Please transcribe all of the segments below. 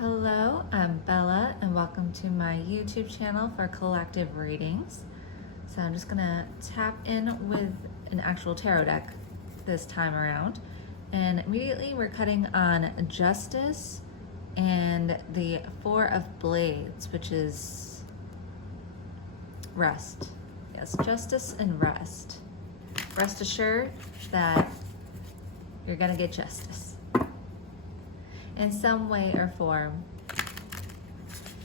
Hello, I'm Bella and welcome to my YouTube channel for collective readings. So I'm just gonna tap in with an actual tarot deck this time around. And immediately we're cutting on Justice and the Four of Blades, which is rest. Yes, justice and rest. Rest assured that you're gonna get justice in some way or form.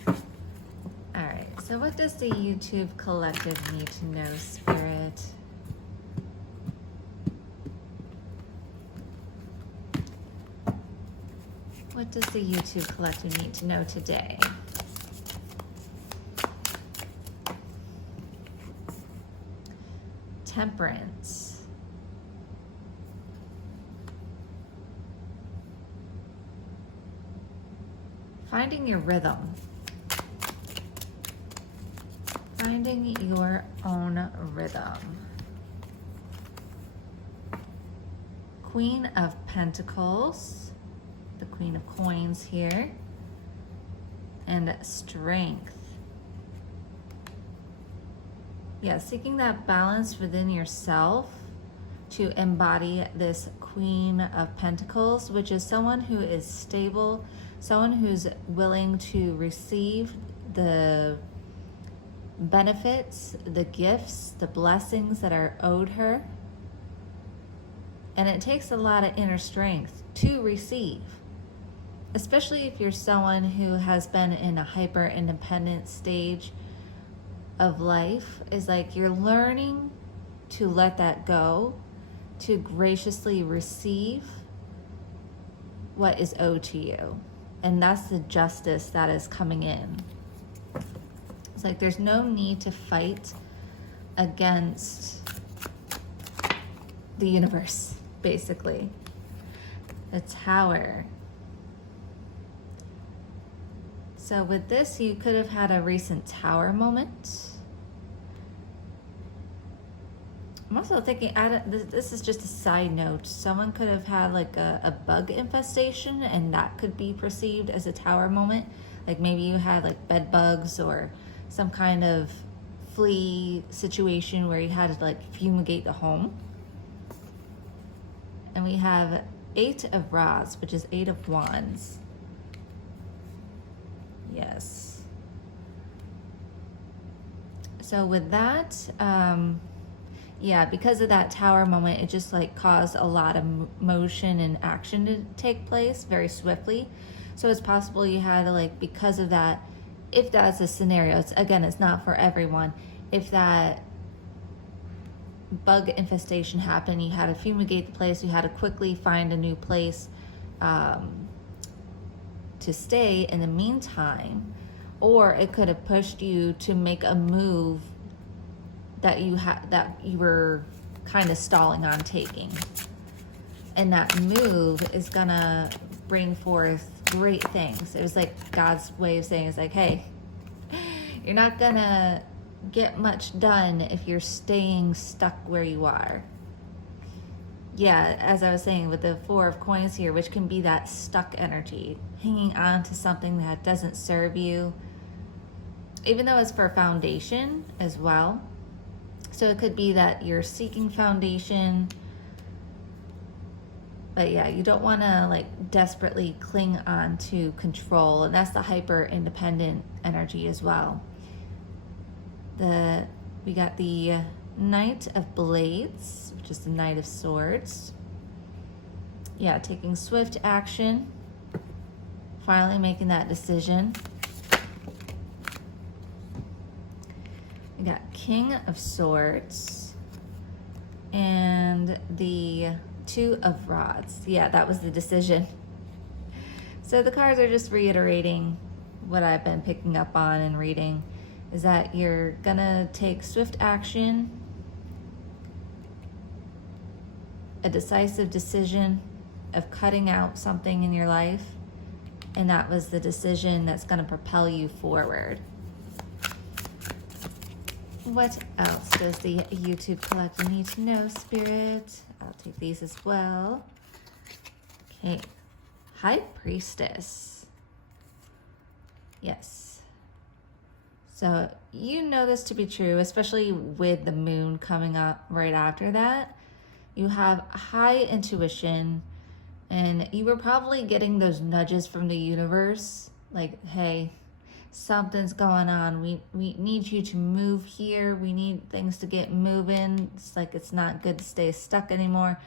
All right, so what does the YouTube collective need to know, Spirit? What does the YouTube collective need to know today? Temperance. Finding your rhythm. Finding your own rhythm. Queen of Pentacles, the Queen of Coins here, and Strength. Yeah, seeking that balance within yourself to embody this Queen of Pentacles, which is someone who is stable, someone who's willing to receive the benefits, the gifts, the blessings that are owed her. And it takes a lot of inner strength to receive, especially if you're someone who has been in a hyper independent stage of life. Is like you're learning to let that go, to graciously receive what is owed to you. And that's the justice that is coming in. It's like there's no need to fight against the universe, basically. The Tower. So with this, you could have had a recent Tower moment. I'm also thinking, this is just a side note, someone could have had like a bug infestation and that could be perceived as a Tower moment. Like maybe you had like bed bugs or some kind of flea situation where you had to like fumigate the home. And we have Eight of Rods, which is Eight of Wands. Yes. So with that, yeah, because of that Tower moment, it just like caused a lot of motion and action to take place very swiftly. So it's possible you had to like, because of that, if that's a scenario, it's not for everyone. If that bug infestation happened, you had to fumigate the place, you had to quickly find a new place to stay in the meantime, or it could have pushed you to make a move that you were kind of stalling on taking. And that move is gonna bring forth great things. It was like God's way of saying, it's like, hey, you're not gonna get much done if you're staying stuck where you are. Yeah, as I was saying with the Four of Coins here, which can be that stuck energy, hanging on to something that doesn't serve you, even though it's for foundation as well. So it could be that you're seeking foundation, but yeah, you don't want to like desperately cling on to control, and that's the hyper independent energy as well. We got the Knight of Blades, which is the Knight of Swords. Yeah, taking swift action, finally making that decision. We got King of Swords and the Two of Rods. Yeah, that was the decision. So the cards are just reiterating what I've been picking up on and reading, is that you're gonna take swift action, a decisive decision of cutting out something in your life, and that was the decision that's gonna propel you forward. What else does the YouTube collective need to know, Spirit? I'll take these as well. Okay, High Priestess. Yes. So you know this to be true, especially with the moon coming up right after that. You have high intuition, and you were probably getting those nudges from the universe, like, hey, something's going on. We need you to move here. We need things to get moving. It's like it's not good to stay stuck anymore.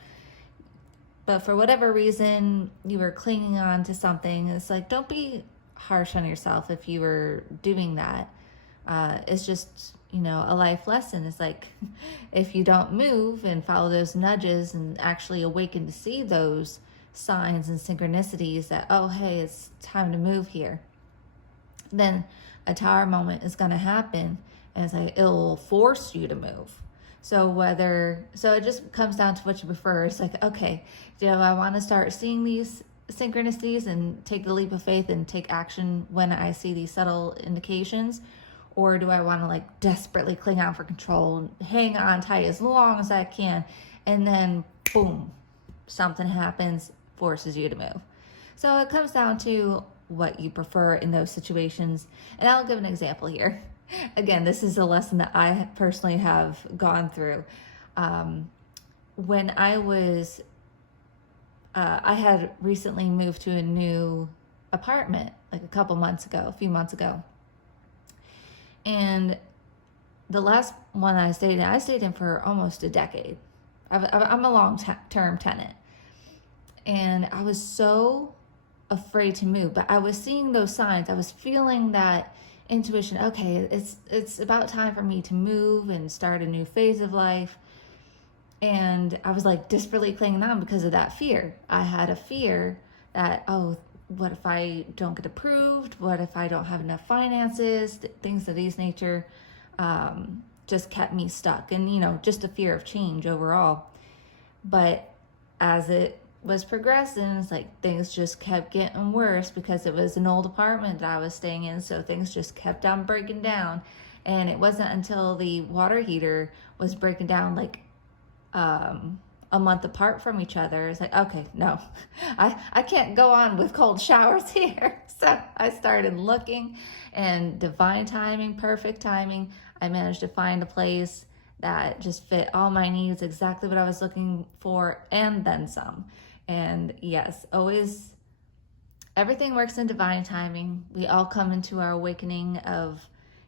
But for whatever reason, you were clinging on to something. It's like, don't be harsh on yourself if you were doing that. It's just, a life lesson. It's like, if you don't move and follow those nudges and actually awaken to see those signs and synchronicities that, oh, hey, it's time to move here, then a tower moment is going to happen, and it's like, it'll force you to move. So it just comes down to what you prefer. It's like, okay, do I want to start seeing these synchronicities and take the leap of faith and take action when I see these subtle indications? Or do I want to like desperately cling on for control, hang on tight as long as I can, and then boom, something happens, forces you to move. So it comes down to what you prefer in those situations. And I'll give an example here. Again, this is a lesson that I personally have gone through. When I had recently moved to a new apartment, like a few months ago. And the last one I stayed in for almost a decade. I'm a long-term tenant. And I was so afraid to move, but I was seeing those signs. I was feeling that intuition. Okay, it's about time for me to move and start a new phase of life. And I was like desperately clinging on because of that fear. I had a fear that, oh, what if I don't get approved? What if I don't have enough finances? Things of these nature just kept me stuck. And, just a fear of change overall. But as it was progressing, it's like things just kept getting worse because it was an old apartment that I was staying in. So things just kept on breaking down. And it wasn't until the water heater was breaking down like a month apart from each other. It's like, okay, no, I can't go on with cold showers here. So I started looking, and divine timing, perfect timing, I managed to find a place that just fit all my needs, exactly what I was looking for, and then some. And yes, always, everything works in divine timing. We all come into our awakening of,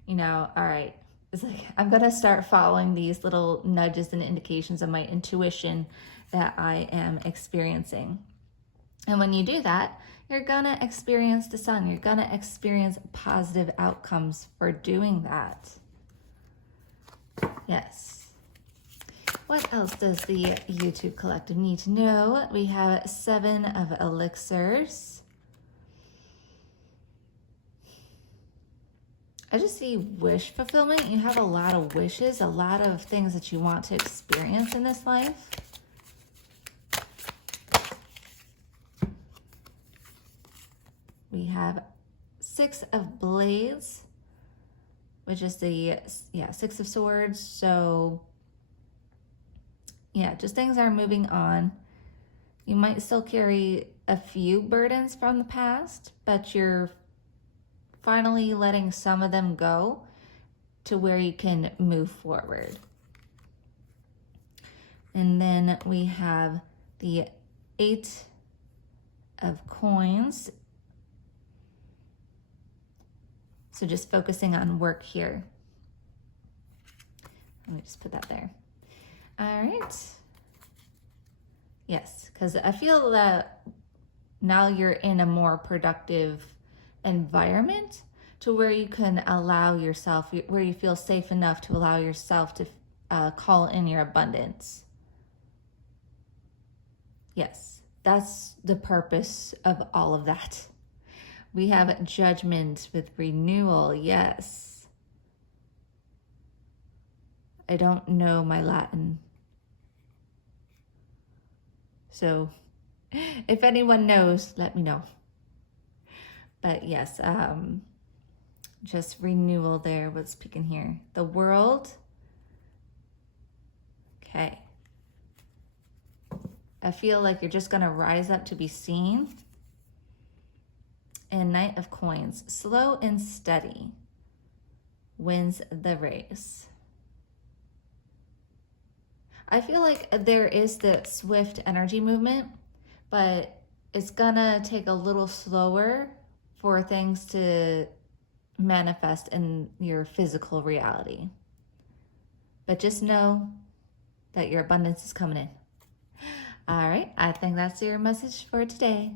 all right, it's like, I'm going to start following these little nudges and indications of my intuition that I am experiencing. And when you do that, you're going to experience the sun. You're going to experience positive outcomes for doing that. Yes. What else does the YouTube Collective need to know? We have 7 of elixirs. I just see wish fulfillment. You have a lot of wishes, a lot of things that you want to experience in this life. We have 6 of blades, which is the 6 of swords. So just things are moving on. You might still carry a few burdens from the past, but you're finally letting some of them go to where you can move forward. And then we have the 8 of coins. So just focusing on work here. Let me just put that there. All right. Yes, because I feel that now you're in a more productive environment to where you can allow yourself, where you feel safe enough to allow yourself to call in your abundance. Yes, that's the purpose of all of that. We have judgment with renewal. Yes. I don't know my Latin. So if anyone knows, let me know. But yes, just renewal there. What's speaking here? The world. Okay. I feel like you're just going to rise up to be seen. and Knight of Coins. Slow and steady wins the race. I feel like there is the swift energy movement, but it's gonna take a little slower for things to manifest in your physical reality. But just know that your abundance is coming in. All right, I think that's your message for today.